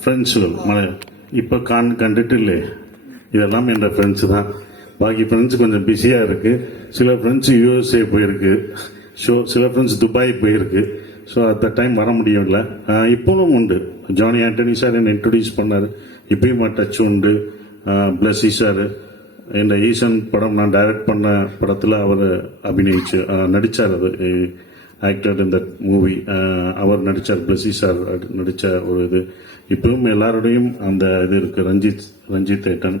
ஃப்ரெண்ட்ஸுகள் இப்போ கண்டுட்டு இல்லை, இதெல்லாம் என் ஃப்ரெண்ட்ஸு தான். பாக்கி ஃப்ரெண்ட்ஸ் கொஞ்சம் பிஸியாக இருக்குது. சில ஃப்ரெண்ட்ஸ் யூஎஸ்ஏ போயிருக்கு, சில ஃப்ரெண்ட்ஸ் துபாய் போயிருக்கு. ஸோ அட் த டைம் வர முடியல. இப்போவும் உண்டு. ஜானி ஆண்டனி சார் என்னை இன்ட்ரடியூஸ் பண்ணார். இப்பயும் டச் உண்டு. பிளஸி சார் இந்த ஈசன் படம் நான் டைரக்ட் பண்ண படத்தில் அவர் நடித்தார். அது ஆக்டர் இந்த மூவி அவர் நடித்தார். பிளஸி சார் நடித்த ஒரு இது. இப்பவும் எல்லாரோடையும் அந்த இது இருக்குது. ரஞ்சித் ஏட்டன்,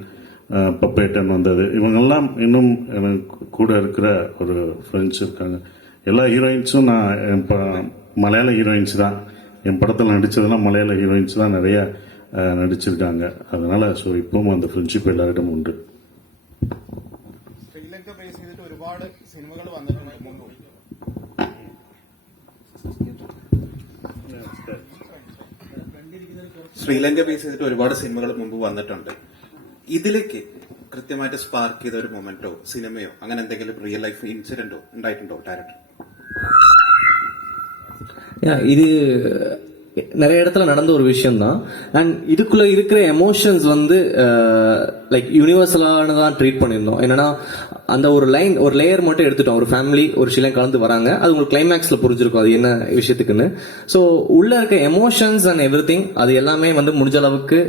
பப்பேட்டன் வந்தது. இவங்கெல்லாம் இன்னும் எனக்கு கூட இருக்கிற ஒரு ஃப்ரெண்ட்ஸ் இருக்காங்க. எல்லா ஹீரோயின்ஸும் நான் மலையாள ஹீரோயின்ஸ் தான். என் படத்தில் நடித்ததெல்லாம் மலையாள ஹீரோயின்ஸ் தான் நிறைய நடிச்சிருக்காங்க. அதனால ஸோ இப்பவும் அந்த ஃப்ரெண்ட்ஷிப் எல்லாரிடம் உண்டு. ശ്രീലങ്ക ബേസ് ചെയ്തിട്ട് ഒരുപാട് സിനിമകൾ വന്നിട്ടുണ്ട് മുമ്പ്. ശ്രീലങ്ക ബേസ് ചെയ്തിട്ട് ഒരുപാട് സിനിമകൾ മുമ്പ് വന്നിട്ടുണ്ട്. ഇതിലേക്ക് കൃത്യമായിട്ട് സ്പാർക്ക് ചെയ്ത ഒരു മൊമെന്റോ സിനിമയോ അങ്ങനെ എന്തെങ്കിലും റിയൽ ലൈഫ് ഇൻസിഡന്റോ ഉണ്ടായിട്ടുണ്ടോ ഡയറക്ടർ? இது நிறைய இடத்துல நடந்த ஒரு விஷயம் தான். அண்ட் இதுக்குள்ள இருக்கிற எமோஷன்ஸ் வந்து லைக் யூனிவர்சலானதான் ட்ரீட் பண்ணியிருந்தோம். என்னன்னா அந்த ஒரு லேயர் மட்டும் எடுத்துட்டோம். ஒரு ஃபேமிலி ஒரு சில கலந்து வராங்க, அது உங்களுக்கு கிளைமேக்ஸ்ல புரிஞ்சிருக்கும் அது என்ன விஷயத்துக்குன்னு. ஸோ உள்ள இருக்க எமோஷன்ஸ் அண்ட் எவ்ரிதிங் அது எல்லாமே வந்து முடிஞ்ச அளவுக்கு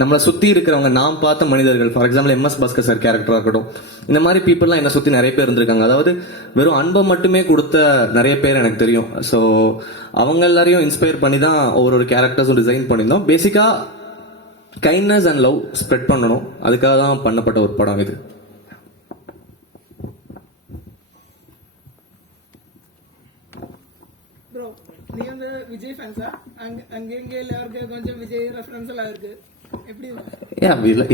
நம்மளை சுத்தி இருக்கிறவங்க, நாம் பார்த்த மனிதர்கள், for example MS Bhaskar sir கேரக்டரா இருக்கட்டும், இந்த மாதிரி பீப்புள்லாம் என்ன சுத்தி நிறைய பேர் இருந்திருக்காங்க. அதாவது வெறும் அன்பை மட்டுமே கொடுத்த நிறைய பேர் எனக்கு தெரியும். ஸோ அவங்க எல்லாரையும் இன்ஸ்பயர் பண்ணி தான் ஒவ்வொரு கேரக்டர்ஸும் டிசைன் பண்ணியிருந்தோம். பேசிக்கா கைண்ட்னஸ் அண்ட் லவ் ஸ்ப்ரெட் பண்ணணும், அதுக்காக தான் பண்ணப்பட்ட ஒரு படம் இது. ப்ரோ, நீ வந்து விஜய் ஃபேன்ஸா? அங்கங்க எல்லாருக்கும் கொஞ்சம் விஜய் ரெஃபரன்ஸ் எல்லாம் இருக்கு.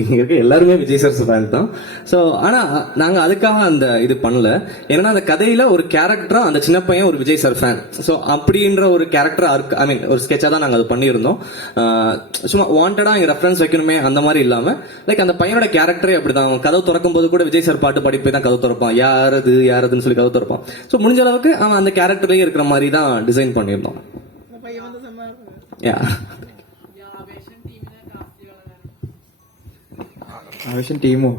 இங்க இருக்க எல்லாருமே விஜய் சார் ஃபேன் தான். சோ ஆனா நாங்க அதுக்காக அந்த இது பண்ணல. ஏன்னா அந்த கதையில ஒரு கேரக்டரா அந்த சின்ன பையன் ஒரு விஜய் சார் ஃபேன். சோ அப்படின்ற ஒரு கேரக்டர் ஐ மீன் ஒரு ஸ்கெட்சா தான் நாங்க அது பண்ணியிருந்தோம். சும்மா வாண்டடா இங்க ரெஃபரன்ஸ் வைக்கணுமே அந்த மாதிரி இல்லாம லைக் அந்த பையனோட கேரக்டரே அப்படிதான். அவன் கதவு திறக்கும் போது கூட விஜய் சார் பாட்டு பாடி போய் தான் கதவு திறப்பான். யாருதுன்னு சொல்லி கதவு திறப்பான். சோ முடிஞ்ச அளவுக்கு அவன் அந்த கேரக்டர்லயே இருக்கிற மாதிரி தான் டிசைன் பண்ணியிருந்தோம். ആവശ്യം ടീമോ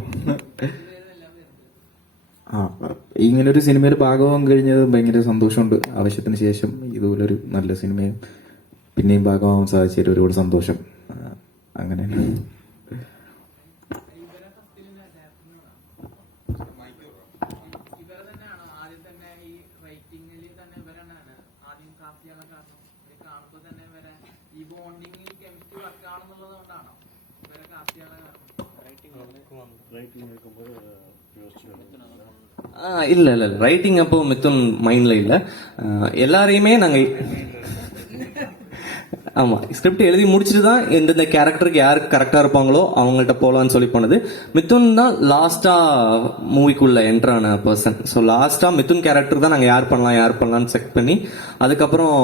ഇങ്ങനൊരു സിനിമയിൽ ഭാഗമാകാൻ കഴിഞ്ഞത് ഭയങ്കര സന്തോഷമുണ്ട്. ആവശ്യത്തിന് ശേഷം ഇതുപോലൊരു നല്ല സിനിമയും പിന്നെയും ഭാഗമാകാൻ സാധിച്ചതിൽ ഒരുപാട് സന്തോഷം. അങ്ങനെ இல்ல ரைட்டிங் அப்போ மிதுன் மைண்ட்ல இல்ல. எல்லாரையுமே நாங்க ஆமா ஸ்கிரிப்ட் எழுதி முடிச்சுட்டு தான் எந்தெந்த கேரக்டருக்கு யாருக்கு கரெக்டா இருப்பாங்களோ அவங்கள்ட்ட போலான்னு சொல்லி பண்ணது. மிதுன் தான் லாஸ்டா மூவிக்குள்ள என்ட்ரான பர்சன். ஸோ லாஸ்டா மிதுன் கேரக்டர் தான் நாங்க யார் பண்ணலாம்னு செக் பண்ணி அதுக்கப்புறம்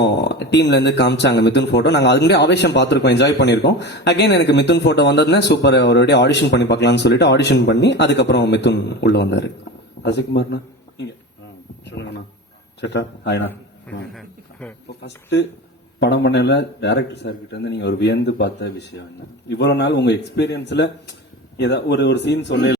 டீம்ல இருந்து காமிச்சாங்க மிதுன் போட்டோ. நாங்க அது முன்னாடி ஆடிஷன் பார்த்துருக்கோம், என்ஜாய் பண்ணிருக்கோம். அகைன் எனக்கு மிதுன் போட்டோ வந்ததுன்னா சூப்பர், ஒரு ஆடிஷன் பண்ணி பார்க்கலாம்னு சொல்லிட்டு ஆடிஷன் பண்ணி அதுக்கப்புறம் மிதுன் உள்ள வந்தாரு. அஜய்குமார்ண்ணா சொல்லுங்கண்ணா. சேட்டா ஆயினா இப்போ ஃபர்ஸ்ட் படம் பண்ணல டைரக்டர் சார் கிட்ட இருந்து நீங்க ஒரு வியந்து பார்த்த விஷயம் என்ன? இவ்வளவு நாள் உங்க எக்ஸ்பீரியன்ஸ்ல ஏதாவது ஒரு சீன் சொல்ல